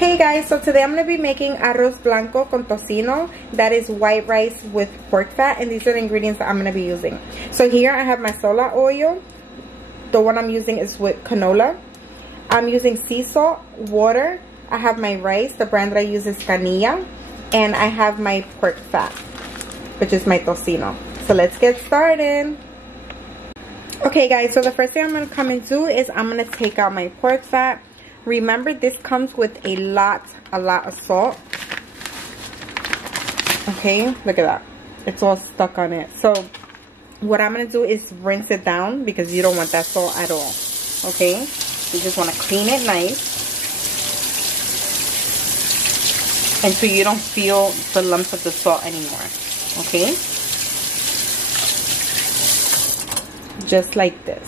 Hey guys, so today I'm going to be making arroz blanco con tocino. That is white rice with pork fat, and these are the ingredients that I'm going to be using. So here I have my sola oil. The one I'm using is with canola. I'm using sea salt, water. I have my rice. The brand that I use is Canilla. And I have my pork fat, which is my tocino. So let's get started. Okay guys, so the first thing I'm going to come and do is I'm going to take out my pork fat. Remember, this comes with a lot of salt. Okay, look at that. It's all stuck on it. So what I'm going to do is rinse it down because you don't want that salt at all. Okay, you just want to clean it nice until you don't feel the lumps of the salt anymore. Okay, just like this.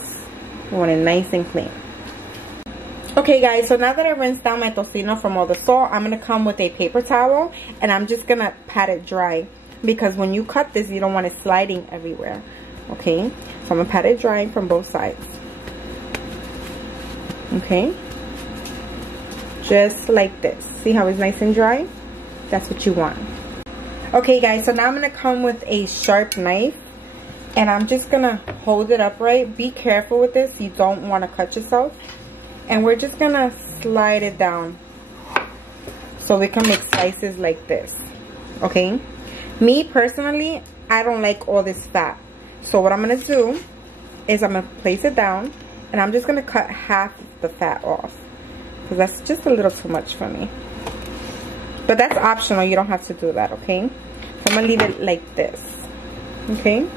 You want it nice and clean. Okay guys, so now that I rinsed down my tocino from all the salt, I'm going to come with a paper towel and I'm just going to pat it dry, because when you cut this, you don't want it sliding everywhere. Okay, so I'm going to pat it dry from both sides. Okay, just like this. See how it's nice and dry? That's what you want. Okay guys, so now I'm going to come with a sharp knife and I'm just going to hold it upright. Be careful with this, you don't want to cut yourself. And we're just going to slide it down so we can make slices like this. Okay? Me, personally, I don't like all this fat. So what I'm going to do is I'm going to place it down. And I'm just going to cut half the fat off, because that's just a little too much for me. But that's optional. You don't have to do that, okay? So I'm going to leave it like this. Okay?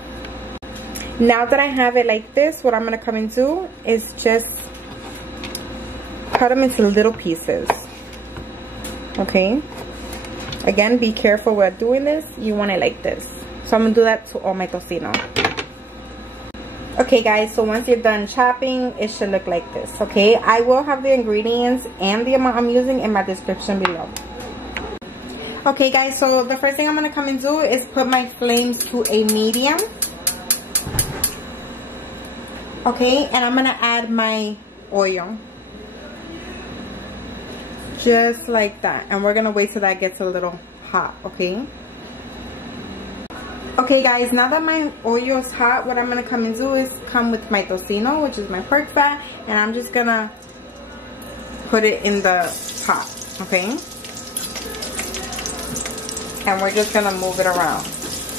Now that I have it like this, what I'm going to come and do is just cut them into little pieces. Okay, again, be careful when doing this. You want it like this. So I'm gonna do that to all my tocino. Okay guys, so once you're done chopping, it should look like this. Okay, I will have the ingredients and the amount I'm using in my description below. Okay guys, so the first thing I'm gonna come and do is put my flames to a medium. Okay, and I'm gonna add my oil. Just like that, and we're gonna wait till that gets a little hot. Okay guys, now that my oil is hot, what I'm gonna come and do is come with my tocino, which is my pork fat, and I'm just gonna put it in the pot. Okay, and we're just gonna move it around,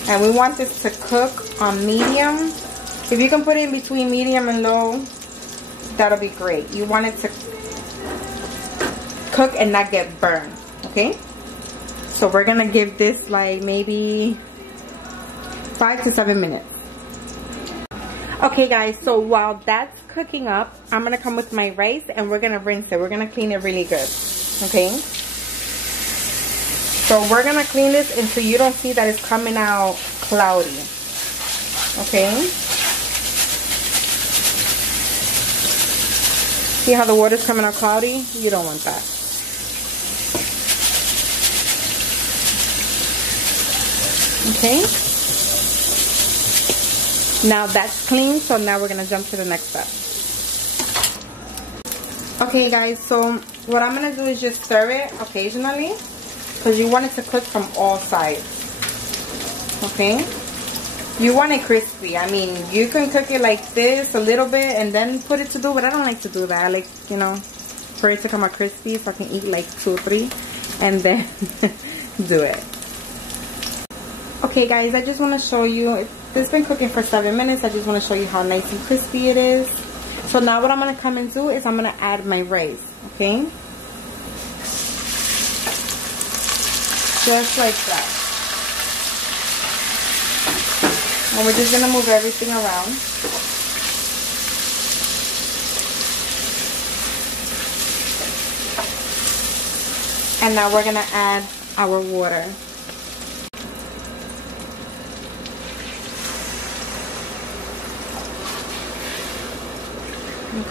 and we want this to cook on medium. If you can put it in between medium and low, that'll be great. You want it to cook and not get burned. Okay, so we're gonna give this like maybe 5 to 7 minutes. Okay guys, so while that's cooking up, I'm gonna come with my rice and we're gonna rinse it. We're gonna clean it really good. Okay, so we're gonna clean this until you don't see that it's coming out cloudy. Okay, see how the water's coming out cloudy? You don't want that. Okay, now that's clean, so now we're gonna jump to the next step. Okay guys, so what I'm gonna do is just stir it occasionally, because you want it to cook from all sides. Okay, you want it crispy. I mean, you can cook it like this a little bit and then put it to do, but I don't like to do that. I like, you know, for it to come out crispy so I can eat like 2 or 3 and then do it. Okay guys, I just want to show you, this has been cooking for 7 minutes. I just want to show you how nice and crispy it is. So now what I'm going to come and do is I'm going to add my rice. Okay, just like that. And we're just going to move everything around. And now we're going to add our water.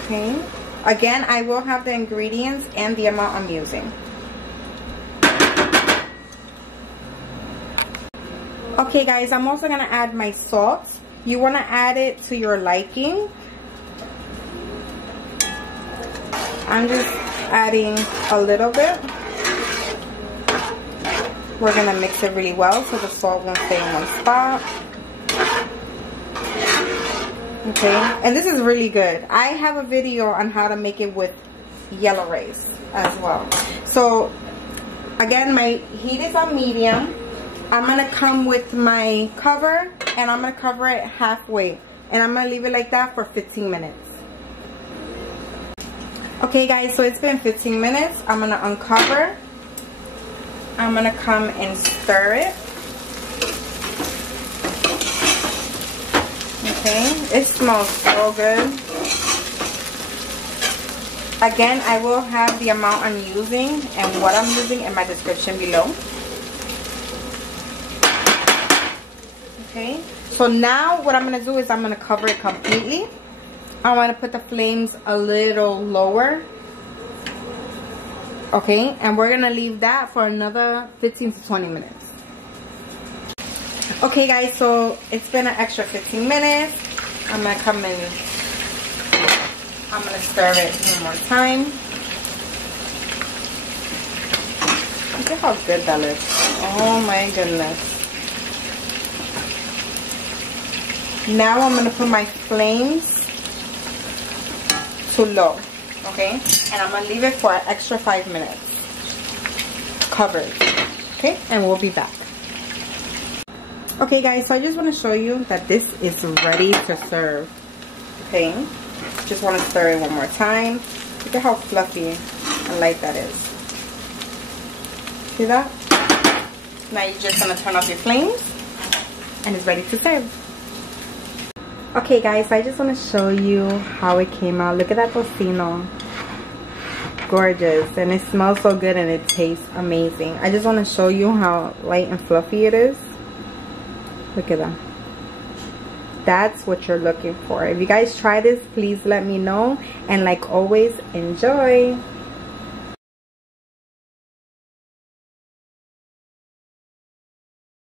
Okay, again, I will have the ingredients and the amount I'm using. Okay guys, I'm also going to add my salt. You want to add it to your liking. I'm just adding a little bit. We're gonna mix it really well so the salt won't stay in one spot. Okay, and this is really good. I have a video on how to make it with yellow rice as well. So again, my heat is on medium. I'm gonna come with my cover and I'm gonna cover it halfway, and I'm gonna leave it like that for 15 minutes. Okay guys, so it's been 15 minutes. I'm gonna uncover. I'm gonna come and stir it. Okay, it smells so good. Again, I will have the amount I'm using and what I'm using in my description below. Okay, so now what I'm going to do is I'm going to cover it completely. I want to put the flames a little lower. Okay, and we're going to leave that for another 15 to 20 minutes. Okay guys, so it's been an extra 15 minutes. I'm going to come in. I'm going to stir it one more time. Look at how good that looks. Oh my goodness. Now I'm going to put my flames to low. Okay? And I'm going to leave it for an extra 5 minutes. Covered. Okay? And we'll be back. Okay guys, so I just want to show you that this is ready to serve. Okay? Just want to stir it one more time. Look at how fluffy and light that is. See that? Now you're just going to turn off your flames and it's ready to serve. Okay guys, so I just want to show you how it came out. Look at that tocino. Gorgeous. And it smells so good and it tastes amazing. I just want to show you how light and fluffy it is. Look at that. That's what you're looking for. If you guys try this, please let me know. And like always, enjoy.